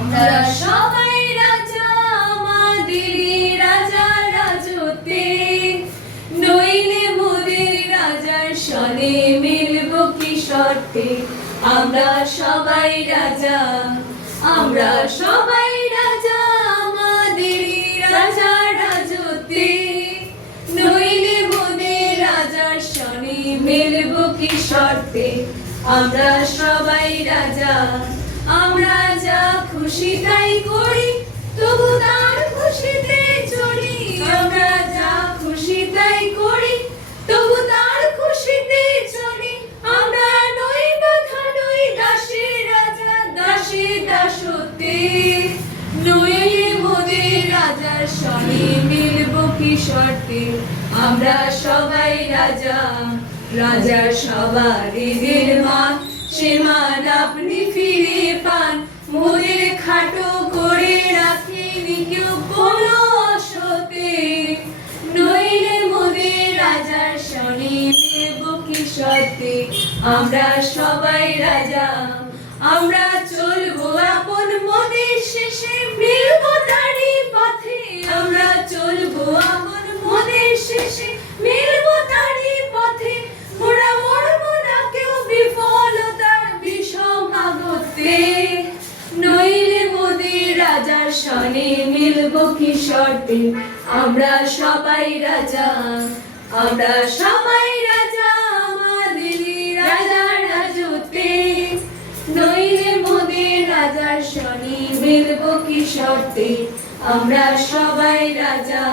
আমরা সবাই রাজা আমাদেরই রাজা রাজতে, নইলে মোদের রাজার সনে মিলব কি শর্তে। আমরা সবাই রাজা, আমরা সবাই রাজা আমাদেরই রাজা রাজতে, নইলে মোদের রাজার সনে মিলব কি শর্তে। আমরা সবাই রাজা, আমরা যা খুশি তাই করি, তবু তার খুশিতে চলি। আমরা যা খুশি তাই করি, তবু তার খুশিতে চলি। আমরা নই বাধা, নই দাসী রাজা দাসী দাসতে, নইলে মোদের রাজার সনে মিলব কি শর্তে। আমরা সবাই রাজা, রাজা সবার ঈদের মান, সে মান আপনি ফিরে পান। মোদের খাটো করে রাখেনি কেউ কোনো অসতে, নইলে মোদের রাজার সনে মিলব কি শর্তে। আমরা সবাই রাজা, আমরা চলবো আপন মোদের শেষে মিলব তারই পথে। আমরা চলবো আপন মোদের শেষে মিলব তারই পথে। মোরা মরব না কেউ বিফলতার বিষম আগতে, নইলে মোদের রাজার সনে মিলব কি শর্তে। আমরা সবাই রাজা, আমরা সবাই রাজা আমাদেরই রাজা রাজতে, নইলে মোদের রাজার সনে মিলব কি শর্তে। আমরা সবাই রাজা।